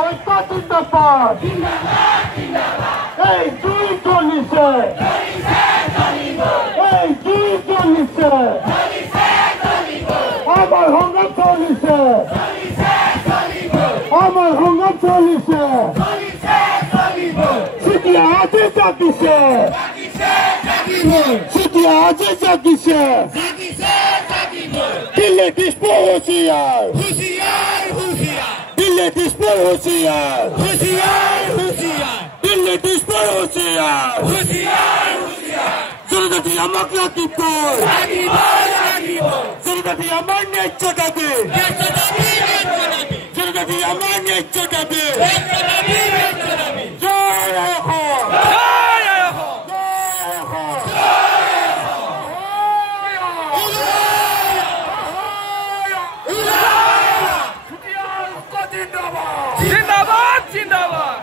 ঐক্য জিন্দাবাদ এই দুই চল্লিশে এই দুই চল্লিশে আমার সংগ্রাম চল্লিশে আমার সংগ্রাম চল্লিশে সিটিয়া আজি জাগিছে সিটিয়া আজি জাগিছে দিল্লি ডিসপো হুঁশিয়ার দিল্লি ডিসপো হুঁশিয়ার দিল্লি ডিসপো হুঁশিয়ার জনজাতি আমাকে রাখিবই জনজাতি আমার ন্যায্য দাবি জনজাতি আমার ন্যায্য দাবি জিন্দাবাদ জিন্দাবাদ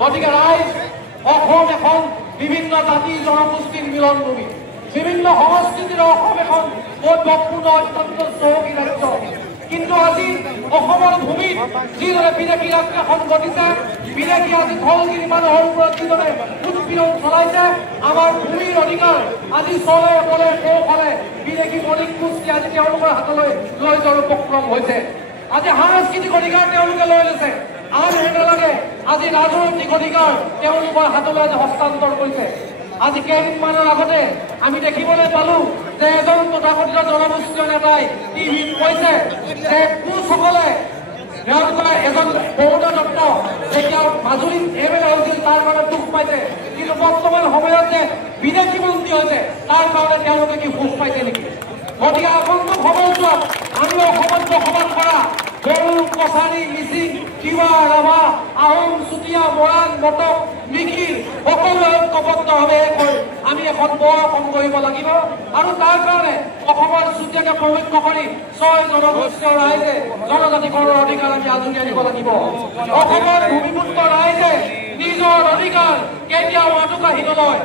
গতিকে ৰাইজ অসম এখন বিভিন্ন জাতি জনগোষ্ঠীৰ মিলনভূমি বিভিন্ন সংস্কৃতিৰ অসম এখন বৈভৱপূৰ্ণ অত্যন্ত চহকী ৰাজ্য কিন্তু আজি অসমৰ ভূমিত যিদৰে বিদেশী আগ্ৰাসন ঘটিছে বিদেশী আজি ধলগিৰি মানুহৰ ওপৰত যিদৰে উৎপীড়ন চলাইছে আমাৰ ভূমিৰ অধিকাৰ আজি চলে বলে কৌশলে বিদেশী মলিক গোষ্ঠী আজি তেওঁলোকৰ হাতলৈ লৈ যোৱাৰ উপক্ৰম হৈছে আজি সাংস্কৃতিক অধিকাৰ তেওঁলোকে লৈ লৈছে আৰু একেলগে আজি ৰাজনৈতিক অধিকাৰ তেওঁলোকৰ হাতলৈ আজি হস্তান্তৰ কৰিছে আজি কেইদিনমানৰ আগতে আমি দেখিবলৈ পালো যে এজন তথাকথিত জনগোষ্ঠীয় নেতাই টিভিত কৈছে যে কোচসকলে তেওঁলোকৰ এজন বৌদ্ধ দত্ত যেতিয়া মাজুলীত এমএলএ হৈছিল তাৰ কাৰণে দুখ পাইছে কিন্তু বৰ্তমান সময়ত যে বিদেশী মন্ত্ৰী হৈছে তাৰ কাৰণে তেওঁলোকে কি সুখ পাইছে নেকি গতিকে আগন্তুক সময়ছোৱাত আমি অসমত বসবাস কৰা বড়ো কছাৰী মিচিং তিৱা ৰাভা আহোম চুতীয়া মৰাণ মটক মিকিৰ সকলোৱে ঐক্যবদ্ধভাৱে আমি এখন বৰ অসম গঢ়িব লাগিব আৰু তাৰ কাৰণে অসমৰ চুতীয়াকে প্ৰমুখ্য কৰি 6 জনগোষ্ঠীয় ৰাইজে জনজাতিকৰণৰ অধিকাৰ আমি আজৰি আনিব লাগিব অসমৰ ভূমিপুত্ৰ ৰাইজে নিজৰ অধিকাৰ কেতিয়াও আঁঠুকাঢ়ি নলয়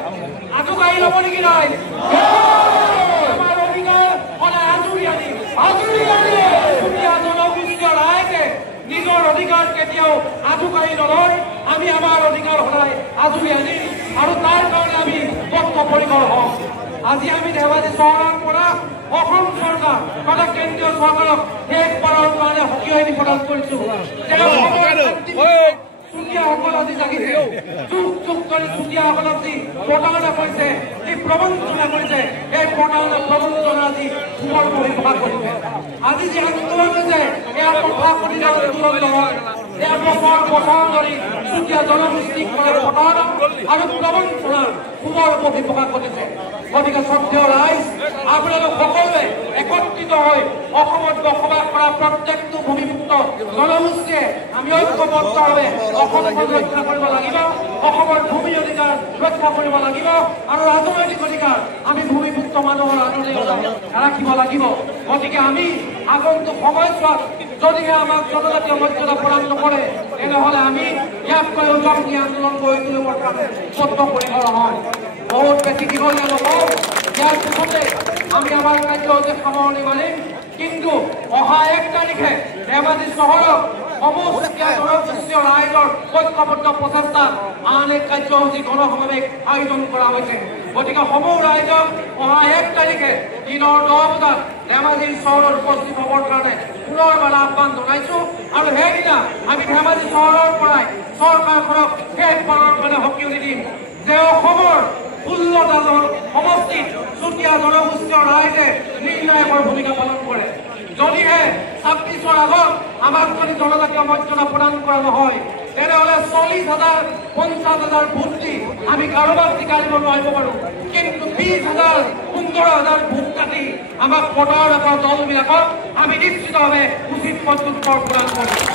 আঁঠুকাঢ়ি ল'ব নেকি ৰাইজ আমাৰ অধিকাৰ সদায় আজৰি আনি চুতীয়া জনগোষ্ঠীয় ৰাইজে নিজৰ অধিকাৰ কেতিয়াও আঁঠুকাঢ়ি নলয় আমি আমাৰ অধিকাৰ সদায় আজৰি আনি আৰু তাৰ কাৰণে আমি বদ্ধপৰিকৰ হওঁ আজি আমি ধেমাজি চহৰৰ পৰা অসম চৰকাৰ তথা কেন্দ্ৰীয় চৰকাৰক শেষবাৰৰ কাৰণে সকিয়নি প্ৰদান কৰিছো চুতীয়াসকল আজি জাগিছে যুগ যুগ ধৰি চুতীয়াসকলক যি প্ৰতাৰণা কৰিছে যি প্ৰবঞ্চনা কৰিছে এই প্ৰতাৰণা প্ৰবঞ্চনা আজি পুনৰ প্ৰকাশ কৰিছে আজি যি আন্দোলন হৈছে এয়া প্ৰকাশ কৰি আন্দোলন নহয় এয়া বছৰ বছৰ ধৰি চুতীয়া জনগোষ্ঠীক কৰে প্ৰতাৰণা আৰু প্ৰবঞ্চনাৰ পুনৰ প্ৰকাশ কৰিছে গতিকে শ্ৰদ্ধেয় ৰাইজ আপোনালোক সকলোৱে একত্ৰিত হৈ অসমত বসবাস কৰা প্ৰত্যেকটো ভূমিপুত্ৰ জনগোষ্ঠীয়ে আমি ঐক্যবদ্ধভাৱে অসমখন ৰক্ষা কৰিব লাগিব অসমৰ ভূমি অধিকাৰ ৰক্ষা কৰিব লাগিব আৰু ৰাজনৈতিক অধিকাৰ আমি ভূমিপুত্ৰ মানুহৰ আদৰণি ৰাখিব লাগিব গতিকে আমি আগন্তুক সময়ছোৱাত যদিহে আমাক জনজাতীয় মৰ্যাদা প্ৰদান নকৰে তেনেহ'লে আমি ইয়াতকৈ উজংগী আন্দোলন গঢ়ি তুলিবৰ কাৰণে বদ্ধপৰিকৰ হয় বহুত বেছি দীঘলীয়া নকওঁ ইয়াৰ পিছতে আমি আমাৰ কাৰ্যসূচী সামৰণি মাৰিম কিন্তু অহা 1 তাৰিখে ধেমাজি চহৰত সমষ্টিয়া জনগোষ্ঠীয় ৰাইজৰ ঐক্যবদ্ধ প্ৰচেষ্টাত আন এক কাৰ্যসূচী গণসমাৱেশ আয়োজন কৰা হৈছে গতিকে সমূহ ৰাইজক অহা 1 তাৰিখে দিনৰ 10 বজাত ধেমাজি চহৰত উপস্থিত হ'বৰ কাৰণে পুনৰবাৰ আহ্বান জনাইছো আৰু সেইদিনা আমি ধেমাজি চহৰৰ পৰাই চৰকাৰখনক শেষবাৰৰ কাৰণে সকিয়নি দিম যে অসমৰ 16টা সমষ্টিত চুতীয়া জনগোষ্ঠীয় ৰাইজে নিৰ্ণায়কৰ ভূমিকা পালন কৰে যদিহে 26ৰ আগত আমাক যদি জনজাতীয় মৰ্যাদা প্ৰদান কৰা নহয় তেনেহ'লে 40,000 50,000 ভোট দি আমি কাৰোবাক জিকাৰিব নোৱাৰিব পাৰোঁ, কিন্তু 20,000 15,000 ভোট কাটি আমাক ভোটৰ পৰা দলবিলাকক আমি নিশ্চিতভাৱে উচিত প্ৰত্যুত্তৰ প্ৰদান কৰিম।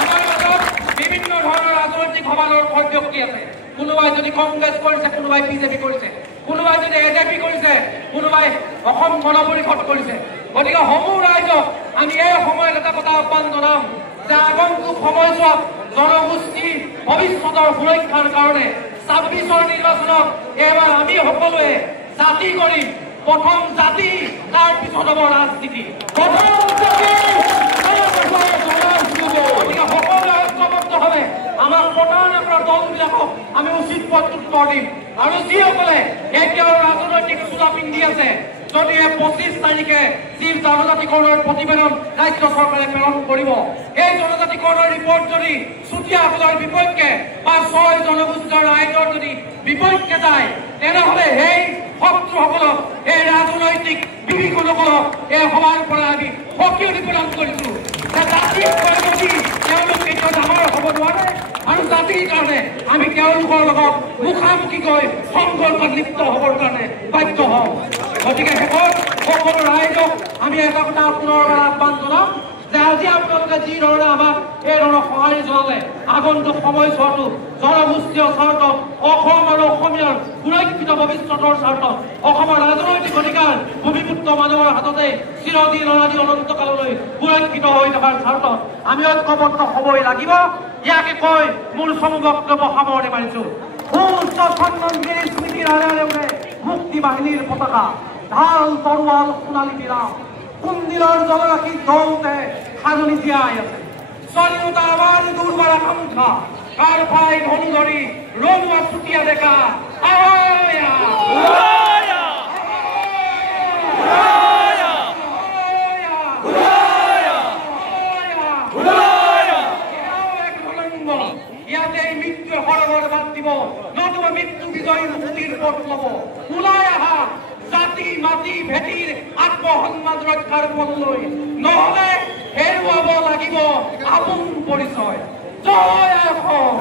আমাৰ মাজত বিভিন্ন ধৰণৰ ৰাজনৈতিক সমানৰ ব্যক্তি আছে। কোনোবাই যদি কংগ্ৰেছ কৰিছে, কোনোবাই বিজেপি কৰিছে, কোনোবাই যদি এজেপি কৰিছে, কোনোবাই অসম গণ পৰিষদ কৰিছে। গতিকে সমূহ ৰাইজক আমি এই সময়ত এটা কথা আহ্বান জনাম যে আগন্তুক সময়ছোৱাত জনগোষ্ঠী ভৱিষ্যতৰ সুৰক্ষাৰ কাৰণে 26ৰ নিৰ্বাচনত এইবাৰ আমি সকলোৱে জাতি কৰিম। প্ৰথম জাতি, তাৰ পিছত হ'ব ৰাজনীতি। প্ৰথম জাতি, গতিকে সকলোৱে ঐক্যবদ্ধভাৱে আমাক প্ৰতাৰণা কৰা দলবিলাকক আমি উচিত প্ৰত্যুত্তৰ দিম। আৰু যিসকলে এতিয়াও ৰাজনৈতিক চোলা পিন্ধি আছে, যদি 25 তাৰিখে যি জনজাতিকৰণৰ প্ৰতিবেদন ৰাজ্য চৰকাৰে প্ৰেৰণ কৰিব, এই জনজাতিকৰণৰ ৰিপৰ্ট যদি চুতীয়াসকলৰ বিপক্ষে বা 6 জনগোষ্ঠীৰ আইনৰ যদি বিপক্ষে যায়, তেনেহ'লে সেই শত্ৰুসকলক, এই ৰাজনৈতিক বিভীষণসকলক এই সভাৰ পৰা আমি সক্ৰিয় প্ৰদান কৰিছো যে জাতিৰ প্ৰগতি তেওঁলোক কেতিয়াও ডাঙৰ হ'ব নোৱাৰে, আৰু জাতিৰ কাৰণে আমি তেওঁলোকৰ লগত মুখামুখিকৈ সংঘৰ্ষত লিপ্ত হ'বৰ কাৰণে বাধ্য হওঁ। গতিকে শেষত সকলো ৰাইজক আমি এটা কথা পুনৰ আহ্বান জনাম যে আজি আপোনালোকে যি ধৰণে আমাক এই ধৰণৰ সঁহাৰি জনালে, আগন্তুক সময়ছোৱাতো জনগোষ্ঠীয় স্বাৰ্থত, অসম আৰু অসমীয়াৰ সুৰক্ষিত ভৱিষ্যতৰ স্বাৰ্থত, অসমৰ ৰাজনৈতিক অধিকাৰ ভূমিপুত্ৰ মানুহৰ হাততে চিৰদিন অনাদি অনন্তকাললৈ সুৰক্ষিত হৈ থকাৰ স্বাৰ্থত আমি ঐক্যবদ্ধ হ'বই লাগিব। ইয়াকে কৈ মোৰ চমু বক্তব্য সামৰণি মাৰিছো। সুস্থ সন্মানগিৰি স্মৃতিৰ আঁৰে মুক্তি বাহিনীৰ পতাকা, ঢাল তৰোৱাল সোণালী বিৰাম, কুন্দিলৰ জলৰাশি দৌতে সাজনি জীয়াই আছে। স্বাধীনতা আমাৰ দুৰ্বাৰ আকাংক্ষা, কাৰ ফাই ধনু ধৰি ৰঙা চুতীয়া ডেকা ইয়াতে মৃত্যুৰ সৰবৰ বাদ দিব, নতুবা মৃত্যু বিজয়ী মুক্তিৰ পথ ল'ব। ওলাই আহা জাতি মাটি ভেটিৰ আত্মসন্মান ৰক্ষাৰ পথলৈ, নহ'লে হেৰুৱাব লাগিব আপোন পৰিচয়। জয় অসম।